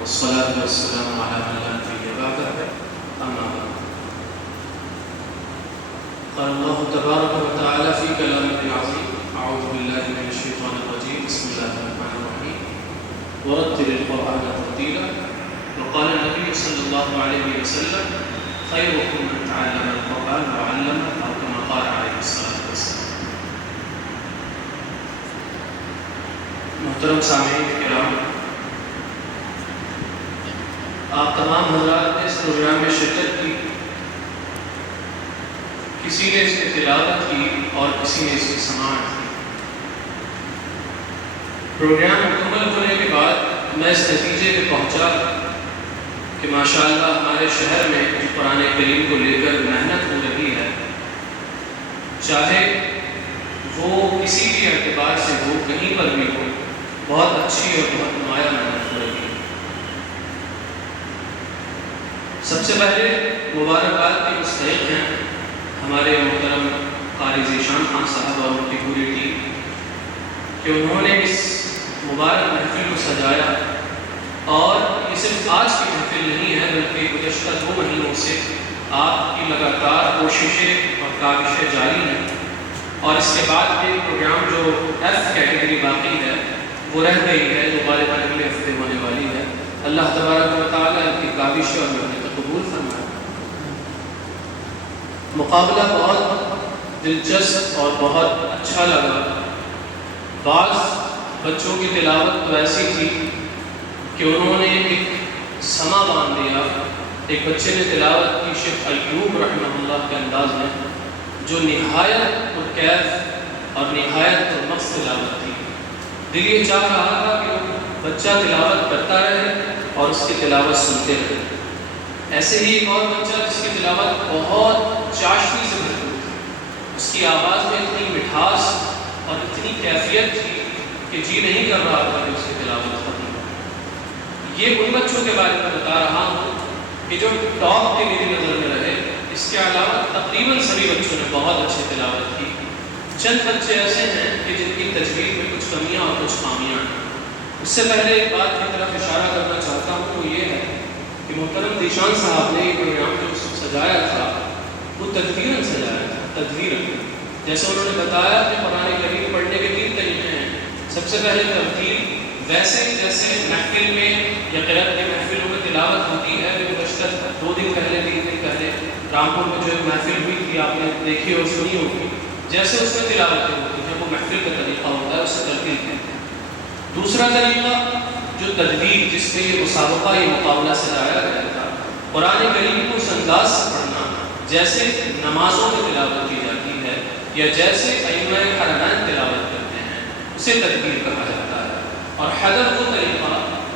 والصلاة والسلام على من لا نبي بعده أما بعد. قال الله تبارك وتعالى في كلامه العظيم: أعوذ بالله من الشيطان الرجيم، بسم الله الرحمن الرحيم، ورتل القرآن ترتيلا. وقال النبي صلى الله عليه وسلم: خيركم من تعلم القرآن وعلمه، أو كما قال عليه الصلاة والسلام. محترم سامعین کرام، آپ تمام حضرات نے اس پروگرام میں شرکت کی. کسی نے اس کی تلاوت کی اور کسی نے اس کی سماعت کی. پروگرام مکمل ہونے کے بعد میں اس نتیجے پہ پہنچا کہ ماشاءاللہ ہمارے شہر میں جو قرآن کریم کو لے کر محنت ہو رہی ہے، چاہے وہ کسی بھی اعتبار سے ہو، کہیں پر بھی ہو، بہت اچھی اور بہت نمایاں محنت ہو رہی ہے. سب سے پہلے مبارکباد کے مستحق ہیں ہمارے محترم قاری ذیشان خان صاحب اور ان کی پوری ٹیم کہ انہوں نے اس مبارک محفل کو سجایا. اور یہ صرف آج کی محفل نہیں ہے بلکہ گزشتہ 2 مہینوں سے آپ کی لگاتار کوششیں اور کاوشیں جاری ہیں. اور اس کے بعد یہ پروگرام جو ایف کیٹیگری باقی ہے وہ رہ گئی ہے، جو غالباً اگلے ہفتے ہونے والی ہے. اللہ تبارک و تعالیٰ ان کی کاوشیں اور محنت قبول فرمائے. مقابلہ بہت دلچسپ اور بہت اچھا لگا. بعض بچوں کی تلاوت تو ایسی تھی کہ انہوں نے ایک سما باندھ دیا. ایک بچے نے تلاوت کی شیخ ایوب رحمہ اللہ کے انداز میں، جو نہایت پرکیف اور نہایت پرمغز تلاوت تھی. دل یہ چاہ رہا تھا کہ بچہ تلاوت کرتا رہے اور اس کی تلاوت سنتے رہے. ایسے ہی ایک اور بچہ جس کی تلاوت بہت چاشنی سے بھرپور تھی، اس کی آواز میں اتنی مٹھاس اور اتنی کیفیت تھی کہ جی نہیں کر رہا تھا کہ اس کی تلاوت ختم ہو. یہ ان بچوں کے بارے میں بتا رہا ہوں کہ جو ٹاپ کے میری نظر میں رہے. اس کے علاوہ تقریباً سبھی بچوں نے بہت اچھی تلاوت کی. چند بچے ایسے ہیں کہ جن کی تجوید میں کچھ کمیاں اور کچھ خامیاں ہیں. اس سے پہلے ایک بات کی طرف اشارہ کرنا چاہتا ہوں، وہ یہ ہے کہ محترم ذیشان صاحب نے یہ پروگرام جو سجایا تھا وہ تدبیراً سجایا تھا. تدبیراً، جیسے انہوں نے بتایا کہ قرآن کریم پڑھنے کے 3 طریقے ہیں. سب سے پہلے ترتیل، ویسے جیسے محفل میں یا قرأت کی محفلوں میں تلاوت ہوتی ہے. گزشتہ 2 دن پہلے 3 دن پہلے رامپور میں جو ایک محفل ہوئی تھی، آپ نے دیکھی اور سنی ہوگی. جیسے اس میں تلاوتیں ہوتی ہیں وہ محفل کا طریقہ ہوتا ہے، اسے ترتیل کہتے ہیں. دوسرا طریقہ جو تدبیر، جس میں یہ مسابقہ، یہ مقابلہ سجایا گیا تھا، قرآن کریم کو اس انداز سے پڑھنا جیسے نمازوں میں تلاوت کی جاتی ہے یا جیسے ائمہ حرمین تلاوت کرتے ہیں، اسے تدبیر کہا جاتا ہے. اور حدر وہ طریقہ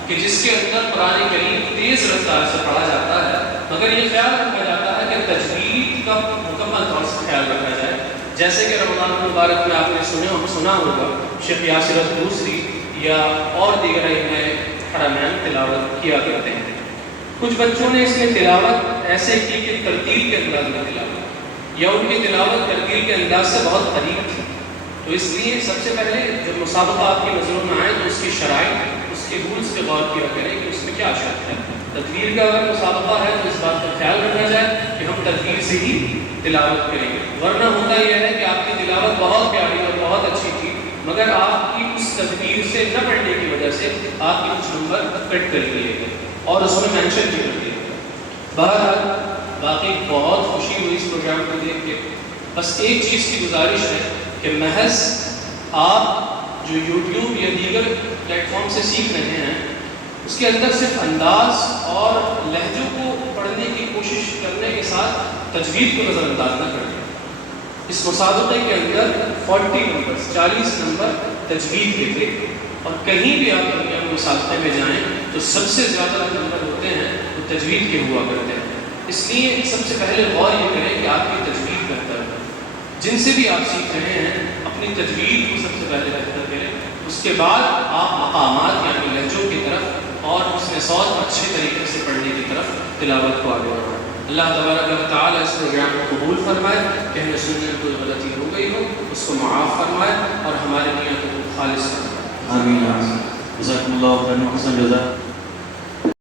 کہ جس کے اندر قرآن کریم تیز رفتار سے پڑھا جاتا ہے، مگر یہ خیال رکھا جاتا ہے کہ تجوید کا مکمل طور سے خیال رکھا جائے. جیسے کہ رمضان المبارک میں آپ نے سنا ہوگا شیخ یاسر الدوسری یا اور دیگر ائمہ حرمین تلاوت کیا کرتے ہیں. کچھ بچوں نے اس میں تلاوت ایسے کی کہ ترتیل کے انداز میں تلاوت، یا ان کی تلاوت ترتیل کے انداز سے بہت قریب تھی. تو اس لیے سب سے پہلے جب مسابقہ آپ کی نظروں میں آئے تو اس کی شرائط، اس کے رولز پہ غور کیا کریں کہ اس میں کیا شرط ہے. تدبیر کا اگر مسابقہ ہے تو اس بات کا خیال رکھنا جائے کہ ہم تدبیر سے ہی تلاوت کریں گے. ورنہ ہوتا یہ ہے کہ آپ کی تلاوت بہت پیاری اور بہت اچھی تھی، مگر آپ کی اس تدبیر سے نہ پڑھنے کی وجہ سے آپ کے کچھ نمبر کٹ کر لیے گئے اور اس میں مینشن بھی کر دیا گیا. بہرحال باقی بہت خوشی ہوئی اس پروگرام کو دیکھ کے. بس ایک چیز کی گزارش ہے کہ محض آپ جو یوٹیوب یا دیگر پلیٹ فارم سے سیکھ رہے ہیں، اس کے اندر صرف انداز اور لہجوں کو پڑھنے کی کوشش کرنے کے ساتھ تجوید کو نظر انداز نہ کریں. اس مسابقے کے اندر 40 نمبر تجوید کے تھے، اور کہیں بھی آپ دنیا میں مسابقے میں جائیں تو سب سے زیادہ نمبر ہوتے ہیں وہ تجوید کے ہوا کرتے ہیں. اس لیے سب سے پہلے غور یہ کریں کہ آپ کی تجوید بہتر ہے. جن سے بھی آپ سیکھ رہے ہیں اپنی تجوید کو سب سے پہلے بہتر کریں. اس کے بعد آپ مقامات یعنی لہجوں کی طرف اور اس میں صوت اچھے طریقے سے پڑھنے کی طرف تلاوت کو آگے بڑھائیں. اللہ تبارک و تعالیٰ اس پروگرام کو قبول فرمائے. کہنے سننے میں کوئی غلطی ہو گئی ہو اس کو معاف فرمائے اور ہمارے نیتوں کو خالص فرمائے. آمین آمین. جزاکم اللہ خیر و حسن جزا.